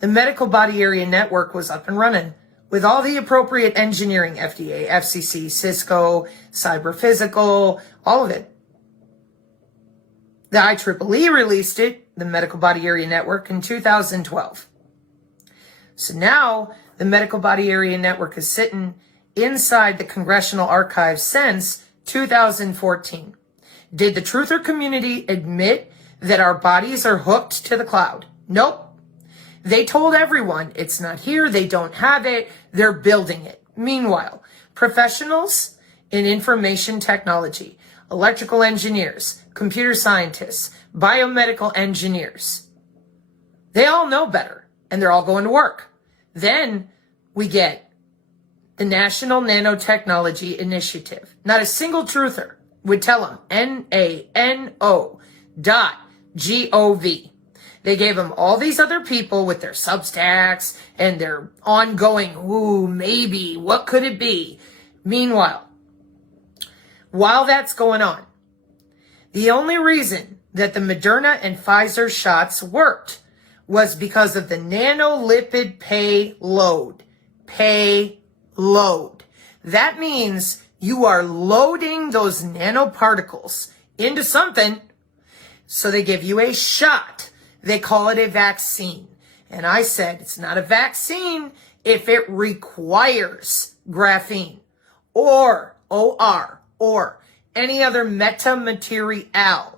The medical body area network was up and running with all the appropriate engineering, FDA, FCC, Cisco, Cyber Physical, all of it. The IEEE released it, the Medical Body Area Network, in 2012. So now the Medical Body Area Network is sitting inside the Congressional Archives since 2014. Did the truther community admit that our bodies are hooked to the cloud? Nope. They told everyone it's not here, they don't have it, they're building it. Meanwhile, professionals in information technology, electrical engineers, computer scientists, biomedical engineers, they all know better, and they're all going to work. Then we get the National Nanotechnology Initiative. Not a single truther would tell them, NANO.gov. They gave them all these other people with their Substacks and their ongoing, ooh, maybe, what could it be? Meanwhile, while that's going on, the only reason that the Moderna and Pfizer shots worked was because of the nanolipid payload. Payload. That means you are loading those nanoparticles into something, so they give you a shot. They call it a vaccine. And I said, it's not a vaccine if it requires graphene or OR or any other metamaterial.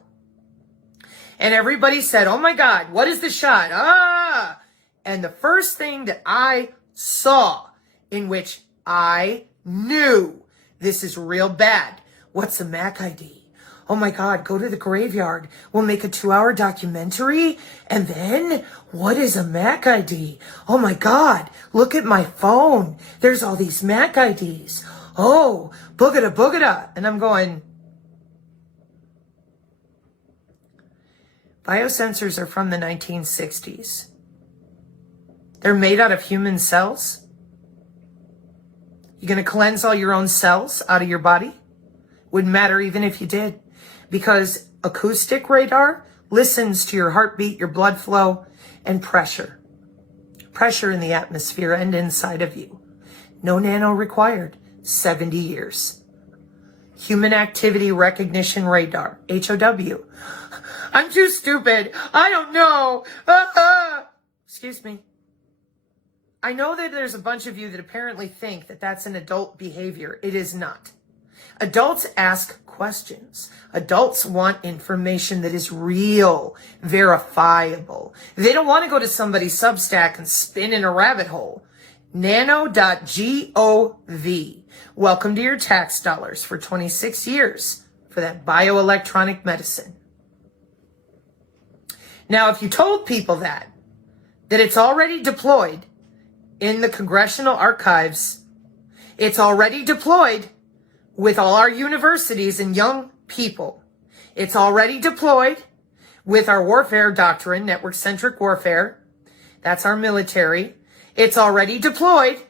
And everybody said, oh my God, what is the shot? Ah! And the first thing that I saw in which I knew this is real bad. What's a MAC ID? Oh my God, go to the graveyard. We'll make a 2-hour documentary. And then, what is a MAC ID? Oh my God, look at my phone. There's all these MAC IDs. Oh, boogada, boogada. And I'm going, biosensors are from the 1960s. They're made out of human cells. You're going to cleanse all your own cells out of your body? Wouldn't matter even if you did. Because acoustic radar listens to your heartbeat, your blood flow, and pressure. Pressure in the atmosphere and inside of you. No nano required. 70 years. Human activity recognition radar. HOW. I'm too stupid. I don't know. Excuse me. I know that there's a bunch of you that apparently think that that's an adult behavior. It is not. Adults ask questions. Adults want information that is real, verifiable. They don't want to go to somebody's Substack and spin in a rabbit hole. Nano.gov. Welcome to your tax dollars for 26 years for that bioelectronic medicine. Now, if you told people that it's already deployed in the Congressional Archives, it's already deployed with all our universities and young people. It's already deployed with our warfare doctrine, network-centric warfare. That's our military. It's already deployed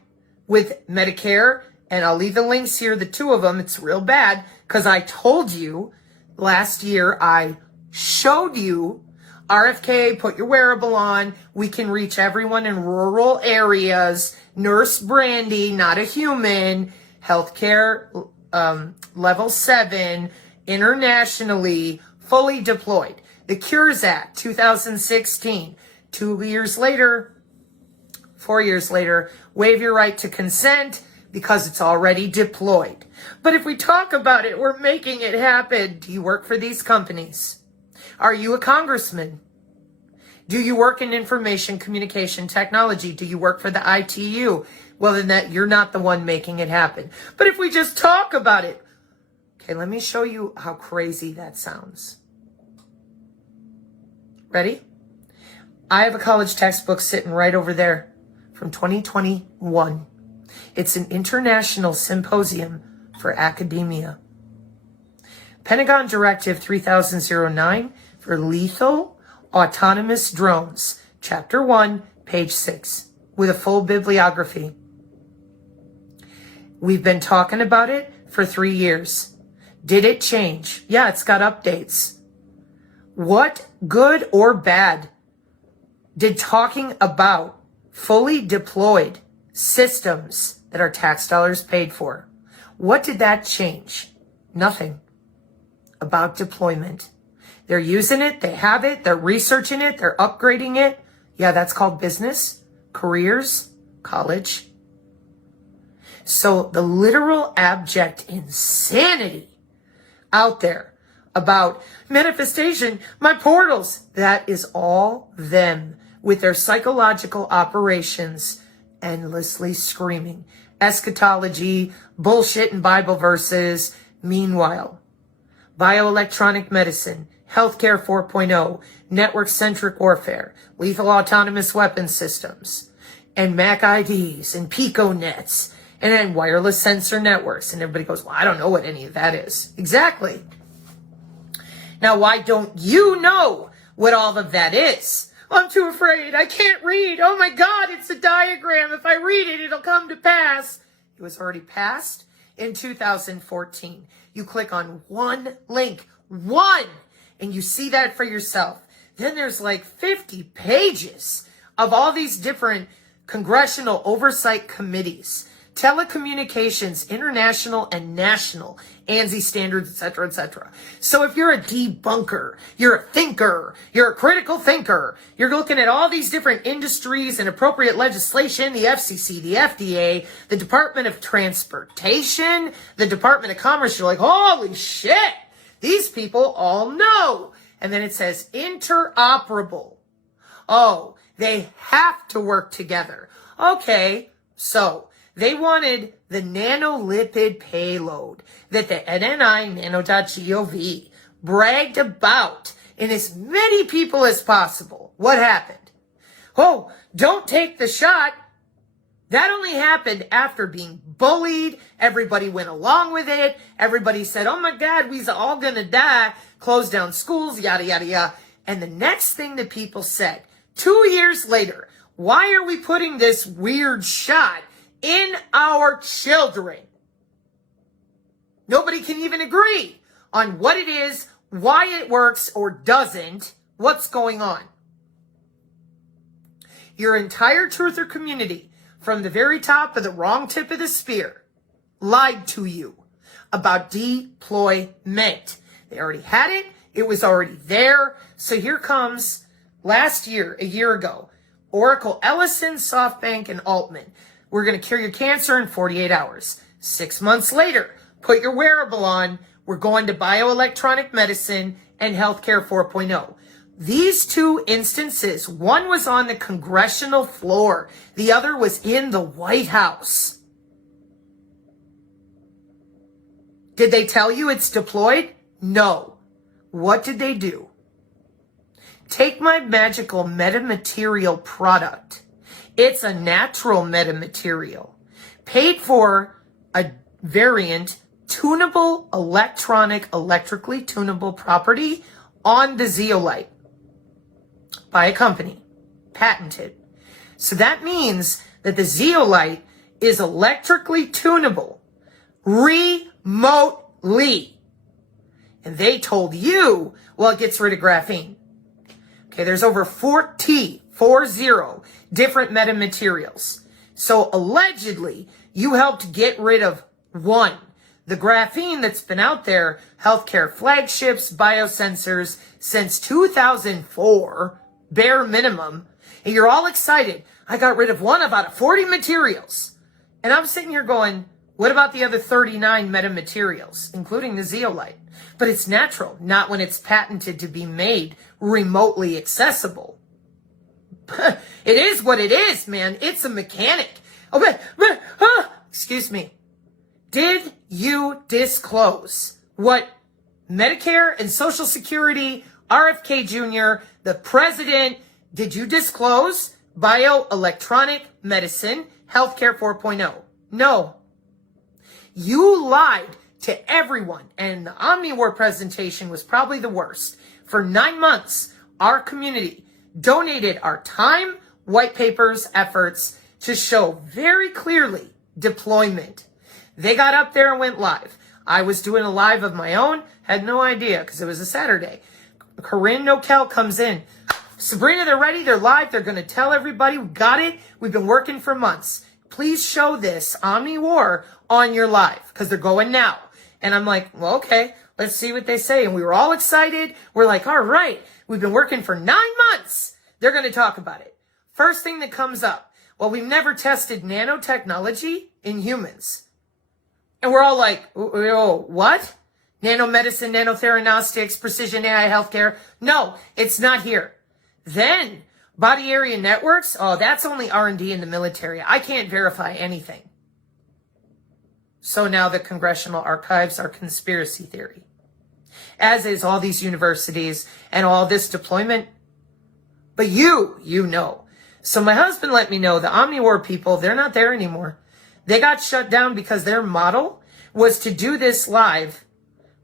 with Medicare, and I'll leave the links here, the two of them. It's real bad because I told you last year, I showed you RFK, put your wearable on. We can reach everyone in rural areas. Nurse Brandy, not a human. Healthcare level 7, internationally, fully deployed. The Cures Act, 2016. 2 years later, 4 years later, waive your right to consent because it's already deployed. But if we talk about it, we're making it happen. Do you work for these companies? Are you a congressman? Do you work in information communication technology? Do you work for the ITU? Well, then you're not the one making it happen. But if we just talk about it, okay, let me show you how crazy that sounds. Ready? I have a college textbook sitting right over there from 2021. It's an international symposium for academia. Pentagon Directive 3009 for lethal autonomous drones, Chapter 1, page 6, with a full bibliography. We've been talking about it for 3 years. Did it change? Yeah, it's got updates. What good or bad did talking about fully deployed systems that our tax dollars paid for. What did that change? Nothing. About deployment. They're using it, they have it, they're researching it, they're upgrading it. Yeah, that's called business, careers, college. So the literal abject insanity out there about manifestation, my portals, that is all them with their psychological operations endlessly screaming eschatology, bullshit and Bible verses. Meanwhile, bioelectronic medicine, healthcare 4.0, network-centric warfare, lethal autonomous weapon systems, and MAC IDs and PicoNets, and then wireless sensor networks. And everybody goes, well, I don't know what any of that is. Exactly. Now, why don't you know what all of that is? I'm too afraid. I can't read. Oh my God, it's a diagram. If I read it, it'll come to pass. It was already passed in 2014. You click on one link, one, and you see that for yourself. Then there's like 50 pages of all these different congressional oversight committees, telecommunications, international and national, ANSI standards, etc., etc. So if you're a debunker, you're a thinker, you're a critical thinker, you're looking at all these different industries and appropriate legislation, the FCC, the FDA, the Department of Transportation, the Department of Commerce, you're like, holy shit, these people all know. And then it says interoperable. Oh, they have to work together. Okay, so they wanted the nanolipid payload that the NNI nano.gov bragged about in as many people as possible. What happened? Oh, don't take the shot. That only happened after being bullied. Everybody went along with it. Everybody said, oh my God, we's all gonna die. Close down schools, yada, yada, yada. And the next thing that people said, 2 years later, why are we putting this weird shot in our children? Nobody can even agree on what it is, why it works or doesn't, what's going on. Your entire truther community, from the very top of the wrong tip of the spear, lied to you about deployment. They already had it. It was already there. So here comes last year, a year ago, Oracle, Ellison, SoftBank, and Altman. We're going to cure your cancer in 48 hours. 6 months later, put your wearable on. We're going to bioelectronic medicine and healthcare 4.0. These two instances, one was on the congressional floor. The other was in the White House. Did they tell you it's deployed? No. What did they do? Take my magical metamaterial product. It's a natural metamaterial, paid for a variant, tunable electrically tunable property on the zeolite by a company, patented. So that means that the zeolite is electrically tunable remotely. And they told you, well, it gets rid of graphene. Okay, there's over 40 different metamaterials. So allegedly, you helped get rid of one. The graphene that's been out there, healthcare flagships, biosensors, since 2004, bare minimum. And you're all excited. I got rid of one out of 40 materials. And I'm sitting here going, what about the other 39 metamaterials, including the zeolite? But it's natural, not when it's patented to be made remotely accessible. It is what it is, man. It's a mechanic. Excuse me. Did you disclose what Medicare and Social Security, RFK Jr., the president, did you disclose bioelectronic medicine, healthcare 4.0? No. You lied to everyone, and the OmniWar presentation was probably the worst. For 9 months, our community donated our time, white papers, efforts to show very clearly deployment. They got up there and went live. I was doing a live of my own, had no idea because it was a Saturday. Corinne Nokel comes in, Sabrina, they're ready. They're live. They're going to tell everybody. We got it. We've been working for months. Please show this Omni War on your live because they're going now. And I'm like, well, okay, let's see what they say. And we were all excited. We're like, all right, we've been working for 9 months. They're going to talk about it. First thing that comes up, well, we've never tested nanotechnology in humans. And we're all like, oh, what? Nanomedicine, nanotheranostics, precision AI healthcare. No, it's not here. Then body area networks. Oh, that's only R&D in the military. I can't verify anything. So now the congressional archives are conspiracy theory, as is all these universities and all this deployment. But you know. So my husband let me know the OmniWar people, they're not there anymore. They got shut down because their model was to do this live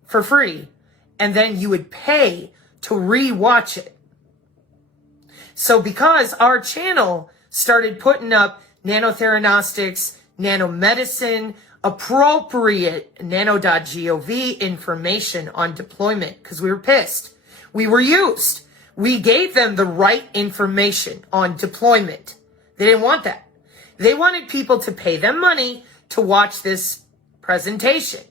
for free, and then you would pay to re-watch it. So because our channel started putting up nanotheranostics, nanomedicine, appropriate nano.gov information on deployment, because we were pissed. We were used. We gave them the right information on deployment. They didn't want that. They wanted people to pay them money to watch this presentation.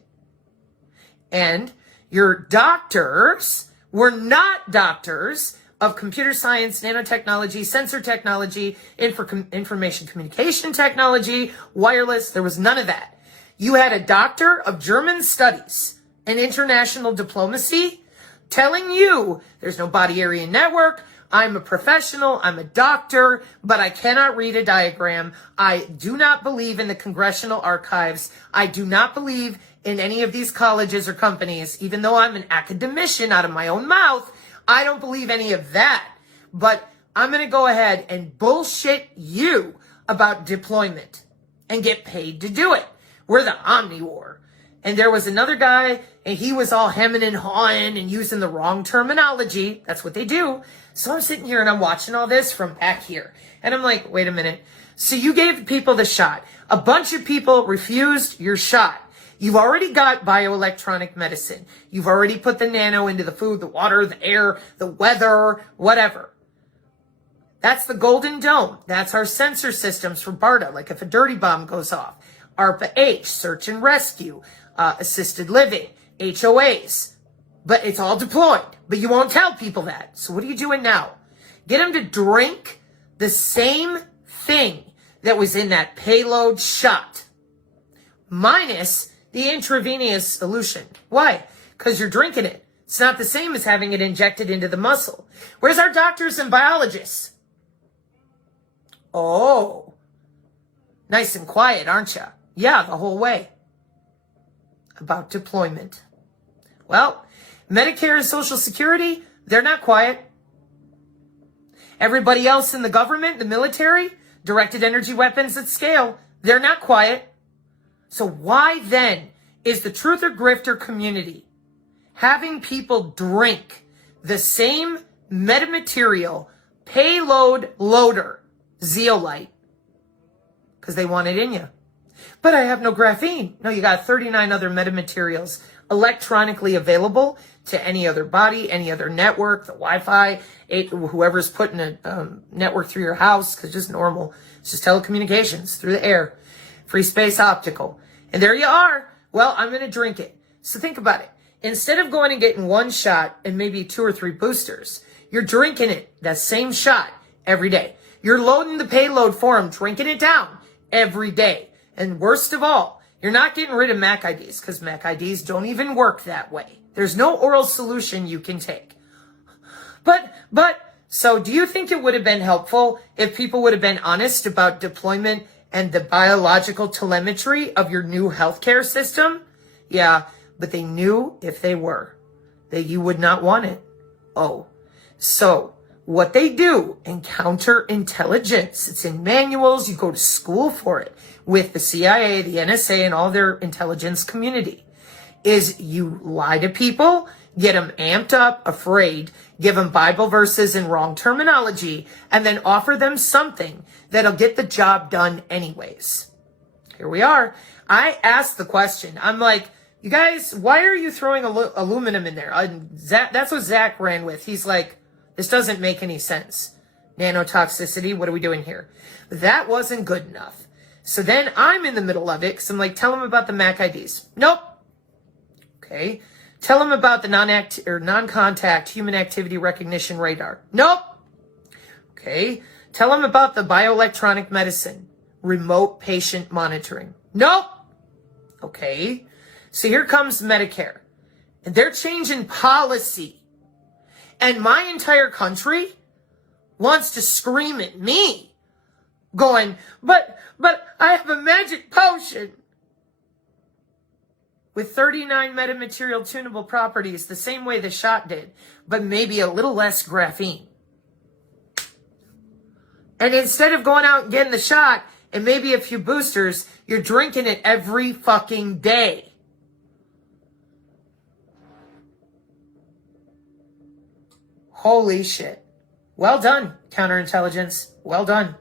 And your doctors were not doctors of computer science, nanotechnology, sensor technology, information communication technology, wireless. There was none of that. You had a doctor of German studies and international diplomacy telling you there's no body area network. I'm a professional. I'm a doctor, but I cannot read a diagram. I do not believe in the congressional archives. I do not believe in any of these colleges or companies, even though I'm an academician out of my own mouth. I don't believe any of that, but I'm going to go ahead and bullshit you about deployment and get paid to do it. We're the Omni War. And there was another guy, and he was all hemming and hawing and using the wrong terminology. That's what they do. So I'm sitting here and I'm watching all this from back here. And I'm like, wait a minute. So you gave people the shot. A bunch of people refused your shot. You've already got bioelectronic medicine. You've already put the nano into the food, the water, the air, the weather, whatever. That's the Golden Dome. That's our sensor systems for BARDA, like if a dirty bomb goes off. ARPA-H, search and rescue, assisted living, HOAs. But it's all deployed. But you won't tell people that. So what are you doing now? Get them to drink the same thing that was in that payload shot, minus the intravenous solution. Why? Because you're drinking it. It's not the same as having it injected into the muscle. Where's our doctors and biologists? Oh, nice and quiet, aren't you? Yeah, the whole way. About deployment. Well, Medicare and Social Security, they're not quiet. Everybody else in the government, the military, directed energy weapons at scale, they're not quiet. So why then is the truth or grifter community having people drink the same metamaterial payload loader, zeolite, because they want it in you? But I have no graphene. No, you got 39 other metamaterials electronically available to any other body, any other network, the Wi-Fi, whoever's putting a network through your house, because it's just normal. It's just telecommunications through the air, free space optical. And there you are. Well, I'm going to drink it. So think about it. Instead of going and getting one shot and maybe 2 or 3 boosters, you're drinking it, that same shot, every day. You're loading the payload for them, drinking it down every day. And worst of all, you're not getting rid of MAC IDs, because MAC IDs don't even work that way. There's no oral solution you can take. So do you think it would have been helpful if people would have been honest about deployment and the biological telemetry of your new healthcare system? Yeah, but they knew if they were, that you would not want it. Oh, so what they do in counterintelligence, it's in manuals, you go to school for it with the CIA, the NSA, and all their intelligence community, is you lie to people, get them amped up, afraid, give them Bible verses and wrong terminology, and then offer them something that'll get the job done anyways. Here we are. I asked the question. I'm like, you guys, why are you throwing aluminum in there? That's what Zach ran with. He's like, This doesn't make any sense. Nanotoxicity, what are we doing here? That wasn't good enough. So then I'm in the middle of it because I'm like, tell them about the MAC IDs. Nope. Okay. Tell them about the non-contact human activity recognition radar. Nope. Okay. Tell them about the bioelectronic medicine, remote patient monitoring. Nope. Okay. So here comes Medicare. And they're changing policy. And my entire country wants to scream at me, going, but I have a magic potion with 39 metamaterial tunable properties, the same way the shot did, but maybe a little less graphene. And instead of going out and getting the shot and maybe a few boosters, you're drinking it every fucking day. Holy shit. Well done, counterintelligence. Well done.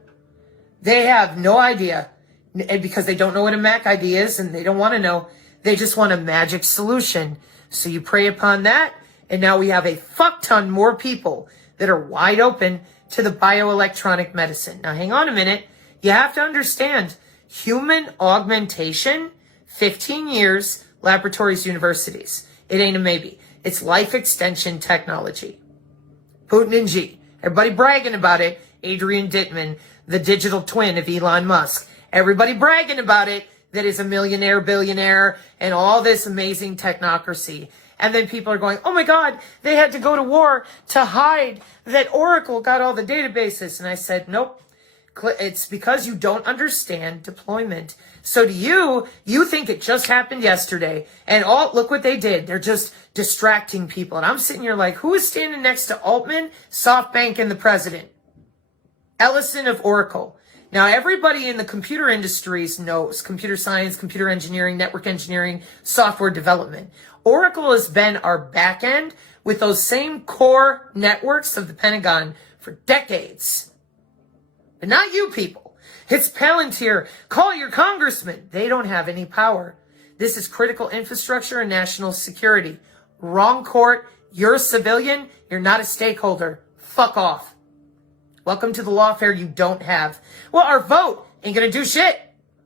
They have no idea, and because they don't know what a MAC ID is and they don't want to know. They just want a magic solution. So you prey upon that, and now we have a fuck ton more people that are wide open to the bioelectronic medicine. Now hang on a minute. You have to understand, human augmentation, 15 years, laboratories, universities. It ain't a maybe. It's life extension technology. Putin and G. Everybody bragging about it. Adrian Dittman, the digital twin of Elon Musk. Everybody bragging about it, that is a millionaire, billionaire, and all this amazing technocracy. And then people are going, oh my God, they had to go to war to hide that Oracle got all the databases. And I said, nope. It's because you don't understand deployment. So to you think it just happened yesterday. And look what they did. They're just distracting people. And I'm sitting here like, who is standing next to Altman, SoftBank, and the president? Ellison of Oracle. Now, everybody in the computer industries knows computer science, computer engineering, network engineering, software development. Oracle has been our back end with those same core networks of the Pentagon for decades. But not you people. It's Palantir. Call your congressman. They don't have any power. This is critical infrastructure and national security. Wrong court. You're a civilian. You're not a stakeholder. Fuck off. Welcome to the lawfare you don't have. Well, our vote ain't gonna do shit.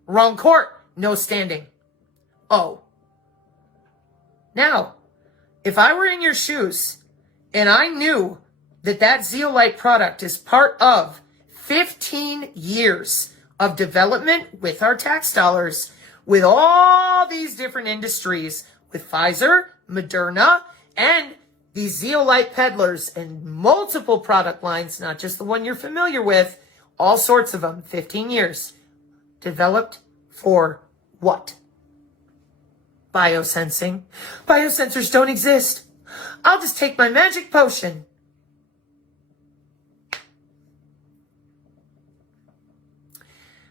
Wrong court. No standing. Oh. Now, if I were in your shoes and I knew that that zeolite product is part of 15 years of development with our tax dollars, with all these different industries, with Pfizer, Moderna, and these zeolite peddlers and multiple product lines, not just the one you're familiar with, all sorts of them, 15 years. Developed for what? Biosensing. Biosensors don't exist. I'll just take my magic potion.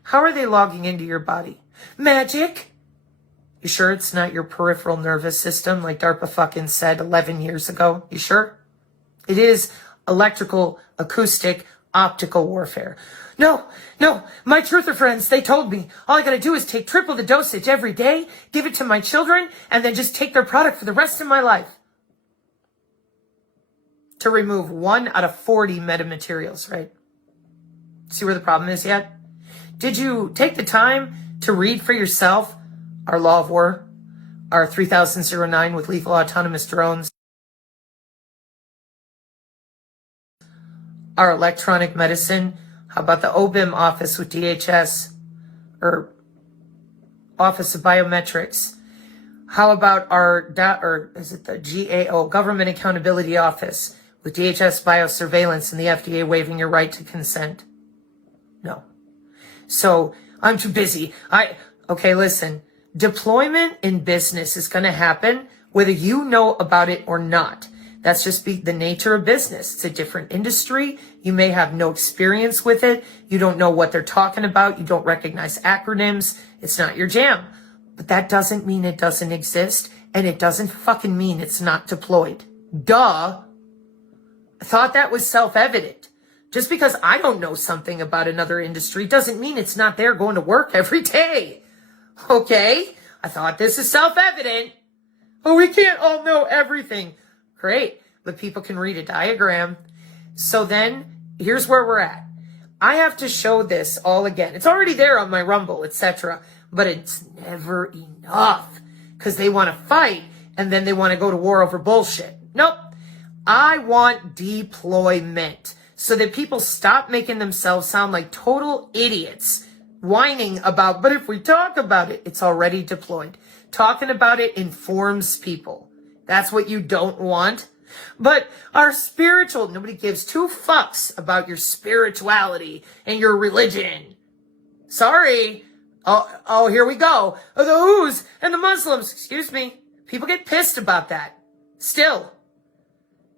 How are they logging into your body? Magic? You sure it's not your peripheral nervous system like DARPA fucking said 11 years ago? You sure? It is electrical, acoustic, optical warfare. No, my truther friends, they told me all I gotta do is take triple the dosage every day, give it to my children, and then just take their product for the rest of my life. To remove 1 out of 40 metamaterials, right? See where the problem is yet? Did you take the time to read for yourself our Law of War, our 3009 with lethal autonomous drones, our electronic medicine? How about the OBIM office with DHS, or Office of Biometrics? How about is it the GAO, Government Accountability Office, with DHS biosurveillance and the FDA waiving your right to consent? No. So I'm too busy. Okay, listen. Deployment in business is going to happen whether you know about it or not. That's just the nature of business. It's a different industry. You may have no experience with it. You don't know what they're talking about. You don't recognize acronyms. It's not your jam. But that doesn't mean it doesn't exist, and it doesn't fucking mean it's not deployed. Duh. I thought that was self-evident. Just because I don't know something about another industry doesn't mean it's not there going to work every day. Okay? I thought this is self-evident. Oh, we can't all know everything. Great, but people can read a diagram. So then, here's where we're at. I have to show this all again. It's already there on my Rumble, etc. But it's never enough. Because they want to fight, and then they want to go to war over bullshit. Nope. I want deployment. So that people stop making themselves sound like total idiots. Whining about, but if we talk about it, it's already deployed. Talking about it informs people. That's what you don't want. But our spiritual, nobody gives two fucks about your spirituality and your religion. Sorry. Oh, here we go. Oh, the who's and the Muslims. Excuse me. People get pissed about that. Still.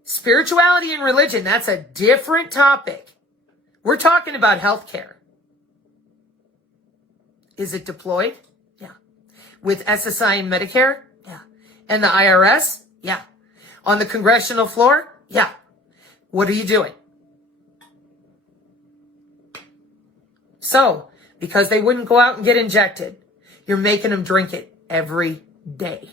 Spirituality and religion, that's a different topic. We're talking about healthcare. Is it deployed? Yeah. With SSI and Medicare? Yeah. And the IRS? Yeah. On the congressional floor? Yeah. What are you doing? So, because they wouldn't go out and get injected, you're making them drink it every day.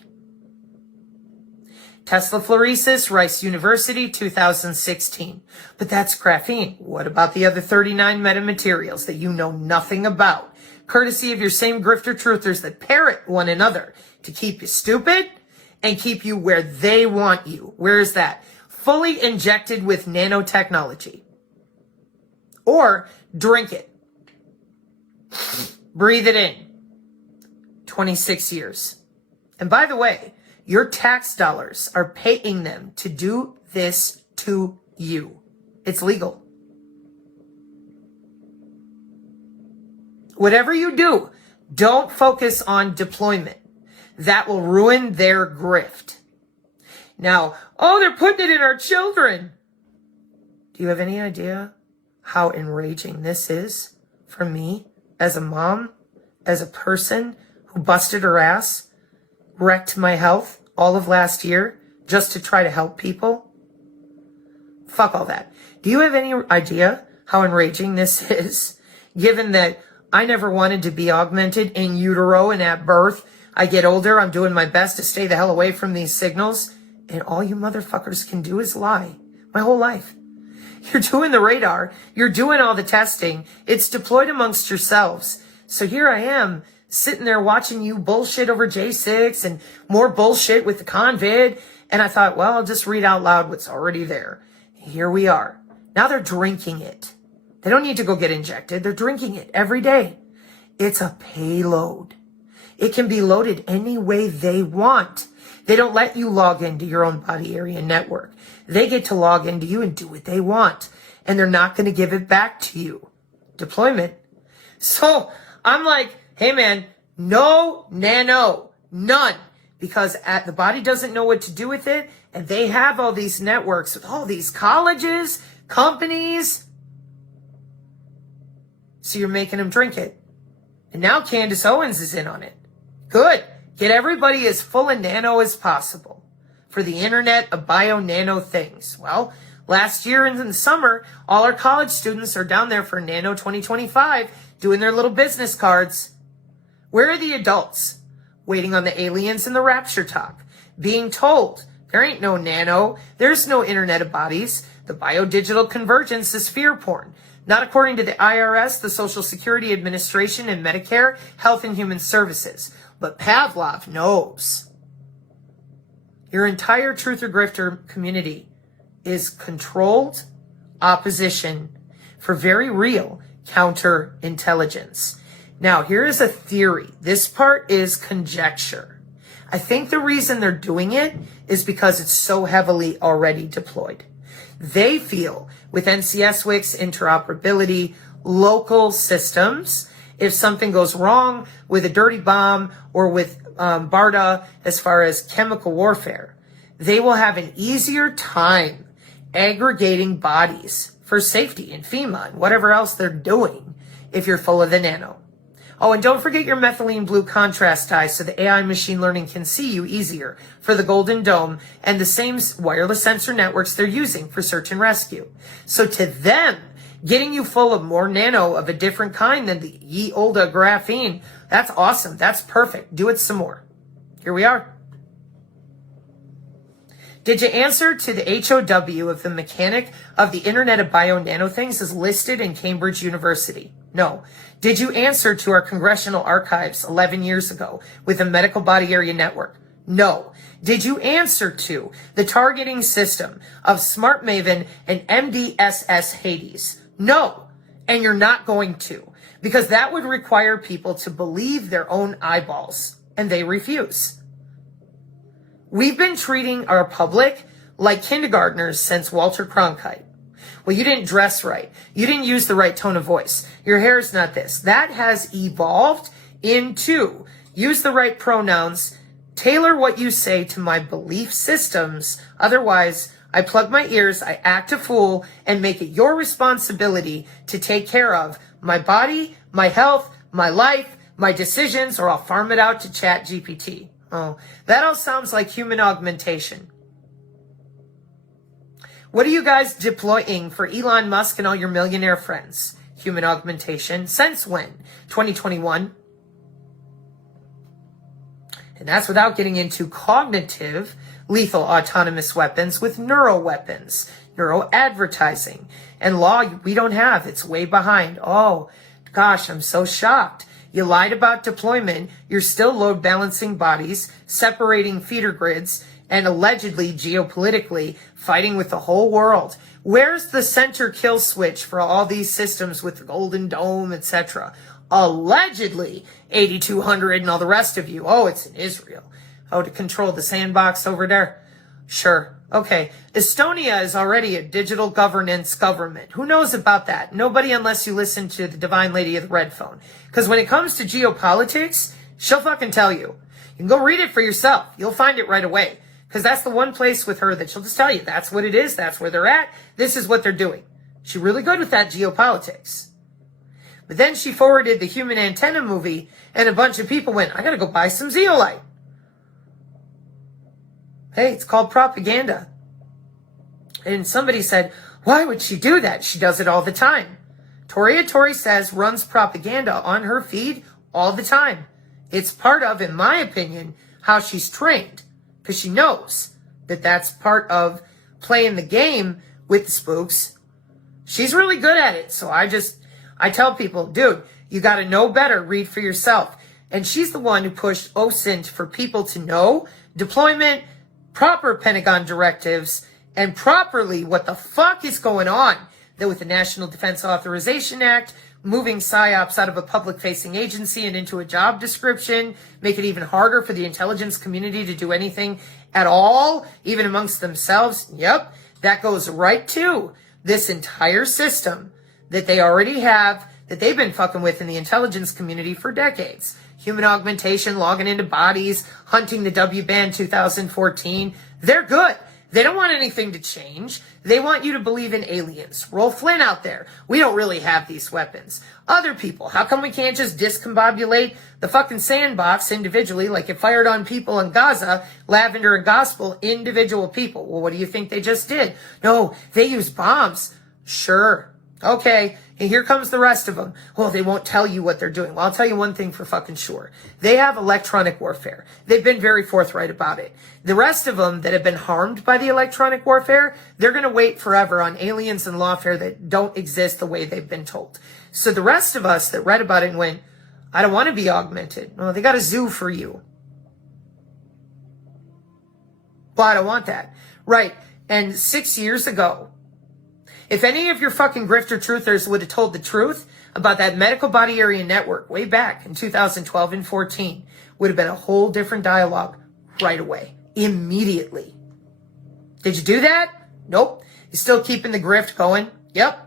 Tesla Fluoresis, Rice University, 2016. But that's graphene. What about the other 39 metamaterials that you know nothing about? Courtesy of your same grifter truthers that parrot one another to keep you stupid and keep you where they want you. Where is that? Fully injected with nanotechnology. Or drink it. Breathe it in. 26 years. And by the way, your tax dollars are paying them to do this to you. It's legal. Whatever you do, don't focus on deployment. That will ruin their grift. Now, oh, they're putting it in our children. Do you have any idea how enraging this is for me as a mom, as a person who busted her ass, wrecked my health all of last year just to try to help people? Fuck all that. Do you have any idea how enraging this is, given that I never wanted to be augmented in utero and at birth? I get older, I'm doing my best to stay the hell away from these signals, and all you motherfuckers can do is lie. My whole life. You're doing the radar, you're doing all the testing, it's deployed amongst yourselves. So here I am, sitting there watching you bullshit over J6 and more bullshit with the convid, and I thought, well, I'll just read out loud what's already there. Here we are. Now they're drinking it. They don't need to go get injected. They're drinking it every day. It's a payload. It can be loaded any way they want. They don't let you log into your own body area network. They get to log into you and do what they want. And they're not going to give it back to you. Deployment. So I'm like, hey man, no nano, none. Because the body doesn't know what to do with it. And they have all these networks with all these colleges, companies. So you're making them drink it. And now Candace Owens is in on it. Good. Get everybody as full of nano as possible for the internet of bio-nano things. Well, last year in the summer, all our college students are down there for Nano 2025 doing their little business cards. Where are the adults? Waiting on the aliens and the rapture talk. Being told there ain't no nano. There's no internet of bodies. The biodigital convergence is fear porn. Not according to the IRS, the Social Security Administration, and Medicare, Health and Human Services. But Pavlov knows. Your entire Truth or Grifter community is controlled opposition for very real counterintelligence. Now, here is a theory. This part is conjecture. I think the reason they're doing it is because it's so heavily already deployed. They feel with NCS WICS interoperability, local systems, if something goes wrong with a dirty bomb or with BARDA as far as chemical warfare, they will have an easier time aggregating bodies for safety in FEMA and whatever else they're doing if you're full of the nano. Oh, and don't forget your methylene blue contrast dye so the AI machine learning can see you easier for the Golden Dome and the same wireless sensor networks they're using for search and rescue. So to them, getting you full of more nano of a different kind than the ye olde graphene, that's awesome. That's perfect. Do it some more. Here we are. Did you answer to the HOW of the mechanic of the Internet of Bio Nano Things as listed in Cambridge University? No. Did you answer to our congressional archives 11 years ago with the Medical Body Area Network? No. Did you answer to the targeting system of Smart Maven and MDSS Hades? No. And you're not going to, because that would require people to believe their own eyeballs, and they refuse. We've been treating our public like kindergartners since Walter Cronkite. Well, you didn't dress right. You didn't use the right tone of voice. Your hair's not this. That has evolved into use the right pronouns, tailor what you say to my belief systems. Otherwise, I plug my ears, I act a fool, and make it your responsibility to take care of my body, my health, my life, my decisions, or I'll farm it out to ChatGPT. Oh, that all sounds like human augmentation. What are you guys deploying for Elon Musk and all your millionaire friends? Human augmentation. Since when? 2021. And that's without getting into cognitive, lethal autonomous weapons with neuro weapons, neuro advertising, and law we don't have. It's way behind. Oh, gosh, I'm so shocked. You lied about deployment. You're still load balancing bodies, separating feeder grids, and allegedly geopolitically fighting with the whole world. Where's the center kill switch for all these systems with the Golden Dome, etc.? Allegedly, 8200 and all the rest of you. Oh, it's in Israel. Oh, to control the sandbox over there? Sure. Okay. Estonia is already a digital governance government. Who knows about that? Nobody, unless you listen to the Divine Lady of the Red Phone. Because when it comes to geopolitics, she'll fucking tell you. You can go read it for yourself. You'll find it right away. Because that's the one place with her that she'll just tell you. That's what it is. That's where they're at. This is what they're doing. She's really good with that geopolitics. But then she forwarded the Human Antenna movie, and a bunch of people went, I gotta go buy some zeolite. Hey, it's called propaganda. And somebody said, why would she do that? She does it all the time. Tori says runs propaganda on her feed all the time. It's part of, in my opinion, how she's trained. Because she knows that that's part of playing the game with the spooks. She's really good at it. So I tell people, dude, you got to know better. Read for yourself. And she's the one who pushed OSINT for people to know deployment, proper Pentagon directives, and properly what the fuck is going on. That with the National Defense Authorization Act, moving PSYOPs out of a public-facing agency and into a job description, make it even harder for the intelligence community to do anything at all, even amongst themselves. Yep, that goes right to this entire system that they already have, that they've been fucking with in the intelligence community for decades. Human augmentation, logging into bodies, hunting the W-band 2014. They're good. They don't want anything to change. They want you to believe in aliens. Roll Flynn out there. We don't really have these weapons. Other people, how come we can't just discombobulate the fucking sandbox individually like it fired on people in Gaza, Lavender and Gospel, individual people? Well, what do you think they just did? No, they use bombs. Sure. Okay. And here comes the rest of them. Well, they won't tell you what they're doing. Well, I'll tell you one thing for fucking sure. They have electronic warfare. They've been very forthright about it. The rest of them that have been harmed by the electronic warfare, they're going to wait forever on aliens and lawfare that don't exist the way they've been told. So the rest of us that read about it and went, I don't want to be augmented. Well, they got a zoo for you. Well, I don't want that. Right. And 6 years ago, if any of your fucking grifter truthers would have told the truth about that medical body area network way back in 2012 and 14, would have been a whole different dialogue right away, immediately. Did you do that? Nope. You're still keeping the grift going? Yep.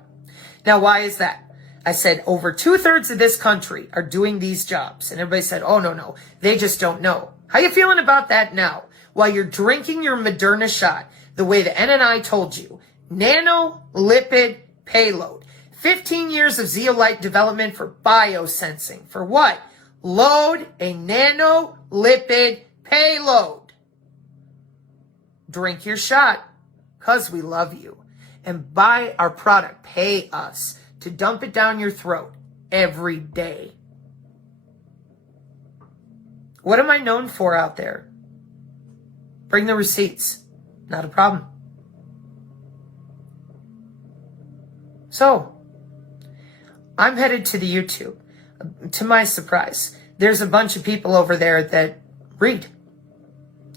Now, why is that? I said over 2/3 of this country are doing these jobs. And everybody said, oh, no, they just don't know. How you feeling about that now? While you're drinking your Moderna shot, the way the NNI told you, nanolipid payload. 15 years of zeolite development for biosensing. For what? Load a nanolipid payload. Drink your shot, because we love you. And buy our product. Pay us to dump it down your throat every day. What am I known for out there? Bring the receipts. Not a problem. So, I'm headed to the YouTube. To my surprise, there's a bunch of people over there that read.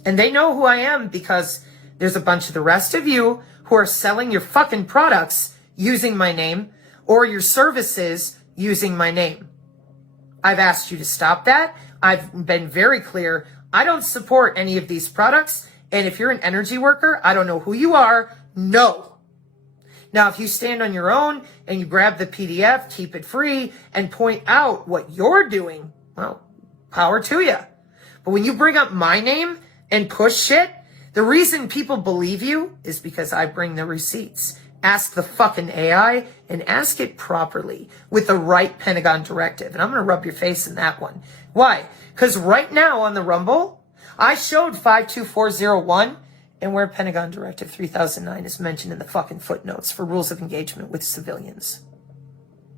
And they know who I am because there's a bunch of the rest of you who are selling your fucking products using my name or your services using my name. I've asked you to stop that. I've been very clear. I don't support any of these products. And if you're an energy worker, I don't know who you are. No. Now, if you stand on your own and you grab the PDF, keep it free, and point out what you're doing, well, power to you. But when you bring up my name and push shit, the reason people believe you is because I bring the receipts. Ask the fucking AI and ask it properly with the right Pentagon directive. And I'm going to rub your face in that one. Why? Because right now on the Rumble, I showed 52401 and where Pentagon Directive 3009 is mentioned in the fucking footnotes for rules of engagement with civilians.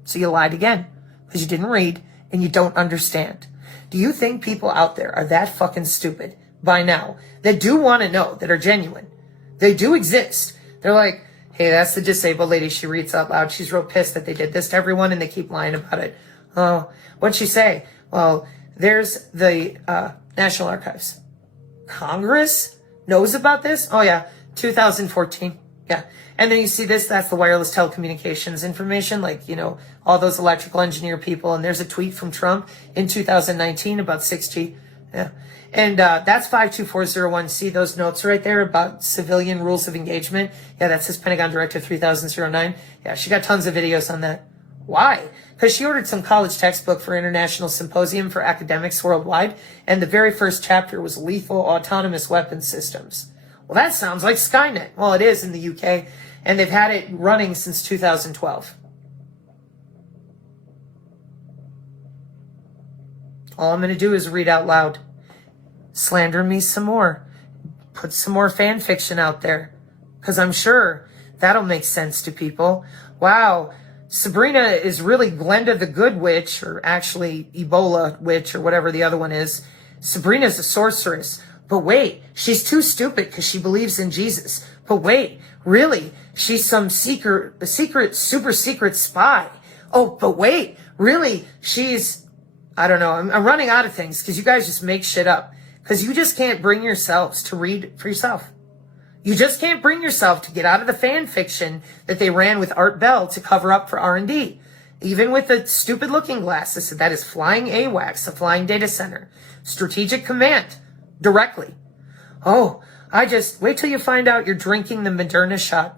So you lied again because you didn't read and you don't understand. Do you think people out there are that fucking stupid by now that do want to know, that are genuine? They do exist. They're like, hey, that's the disabled lady. She reads out loud. She's real pissed that they did this to everyone and they keep lying about it. Oh, what'd she say? Well, there's the National Archives. Congress knows about this? Oh yeah, 2014. Yeah. And then you see this, that's the wireless telecommunications information, like, you know, all those electrical engineer people. And there's a tweet from Trump in 2019 about 6G. Yeah. And that's 52401. See those notes right there about civilian rules of engagement? Yeah, that's his Pentagon Directive 3009. Yeah, she got tons of videos on that. Why? Because she ordered some college textbook for International Symposium for Academics Worldwide, and the very first chapter was Lethal Autonomous Weapons Systems. Well, that sounds like Skynet. Well, it is in the UK, and they've had it running since 2012. All I'm going to do is read out loud. Slander me some more. Put some more fan fiction out there, because I'm sure that'll make sense to people. Wow. Sabrina is really Glenda the Good Witch, or actually Ebola Witch, or whatever the other one is. Sabrina's a sorceress. But wait, she's too stupid because she believes in Jesus. But wait, really, she's some super secret spy. Oh, but wait, really, she's, I don't know, I'm running out of things because you guys just make shit up. Because you just can't bring yourselves to read for yourself. You just can't bring yourself to get out of the fan fiction that they ran with Art Bell to cover up for R&D. Even with the stupid looking glasses, that is flying AWACS, a flying data center. Strategic command. Directly. Oh, wait till you find out you're drinking the Moderna shot.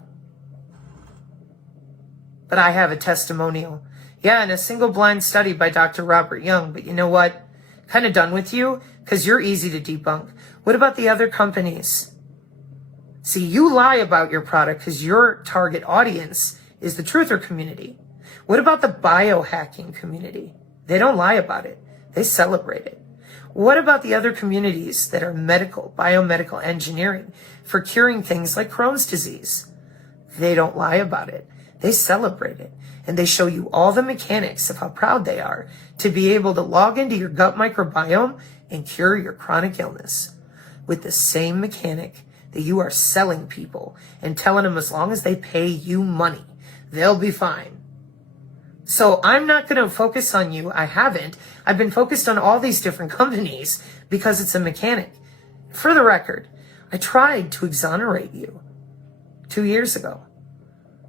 But I have a testimonial. Yeah, in a single blind study by Dr. Robert Young. But you know what? Kind of done with you, because you're easy to debunk. What about the other companies? See, you lie about your product because your target audience is the truther community. What about the biohacking community? They don't lie about it. They celebrate it. What about the other communities that are medical, biomedical engineering for curing things like Crohn's disease? They don't lie about it. They celebrate it. And they show you all the mechanics of how proud they are to be able to log into your gut microbiome and cure your chronic illness with the same mechanic that you are selling people and telling them as long as they pay you money, they'll be fine. So I'm not going to focus on you. I haven't. I've been focused on all these different companies because it's a mechanic. For the record, I tried to exonerate you 2 years ago.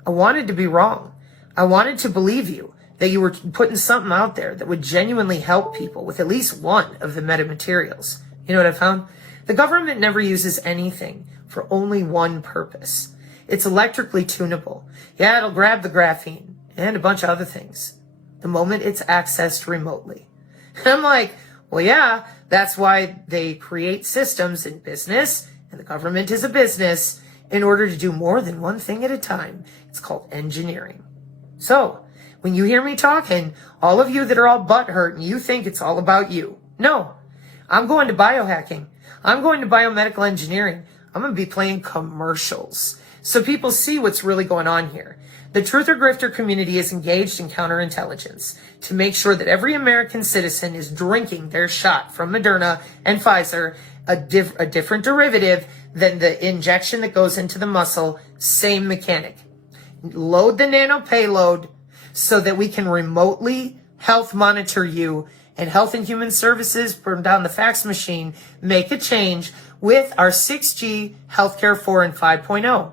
I wanted to be wrong. I wanted to believe you that you were putting something out there that would genuinely help people with at least one of the metamaterials. You know what I found? The government never uses anything for only one purpose. It's electrically tunable. Yeah, it'll grab the graphene and a bunch of other things the moment it's accessed remotely. And I'm like, well, yeah, that's why they create systems in business, and the government is a business, in order to do more than one thing at a time. It's called engineering. So, when you hear me talking, all of you that are all butthurt and you think it's all about you, no, I'm going to biohacking. I'm going to biomedical engineering. I'm going to be playing commercials so people see what's really going on here. The Truther Grifter community is engaged in counterintelligence to make sure that every American citizen is drinking their shot from Moderna and Pfizer, a different derivative than the injection that goes into the muscle. Same mechanic. Load the nano payload so that we can remotely health monitor you, and Health and Human Services, burn down the fax machine, make a change with our 6G Healthcare 4 and 5.0.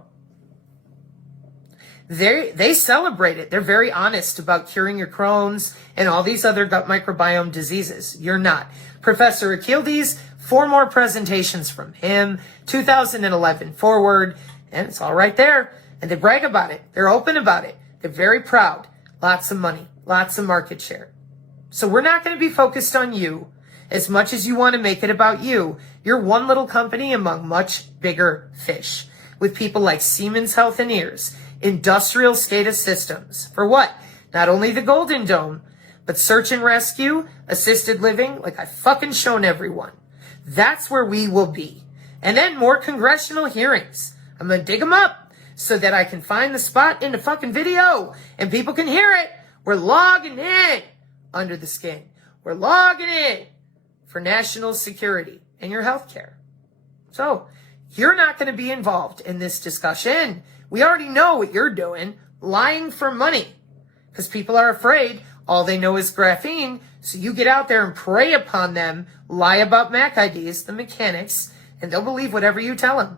They celebrate it. They're very honest about curing your Crohn's and all these other gut microbiome diseases. You're not. Professor Achildes, 4 more presentations from him, 2011 forward, and it's all right there. And they brag about it. They're open about it. They're very proud. Lots of money, lots of market share. So we're not going to be focused on you as much as you want to make it about you. You're one little company among much bigger fish with people like Siemens Healthineers, Industrial SCADA Systems. For what? Not only the Golden Dome, but search and rescue, assisted living, like I've fucking shown everyone. That's where we will be. And then more congressional hearings. I'm going to dig them up so that I can find the spot in the fucking video and people can hear it. We're logging in under the skin. We're logging in for national security and your health care. So you're not going to be involved in this discussion. We already know what you're doing, lying for money, because people are afraid. All they know is graphene. So you get out there and prey upon them, lie about MAC IDs, the mechanics, and they'll believe whatever you tell them.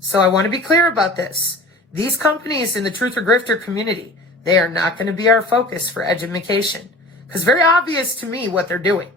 So I want to be clear about this. These companies in the Truth or Grifter community, they are not going to be our focus for education, because very obvious to me what they're doing.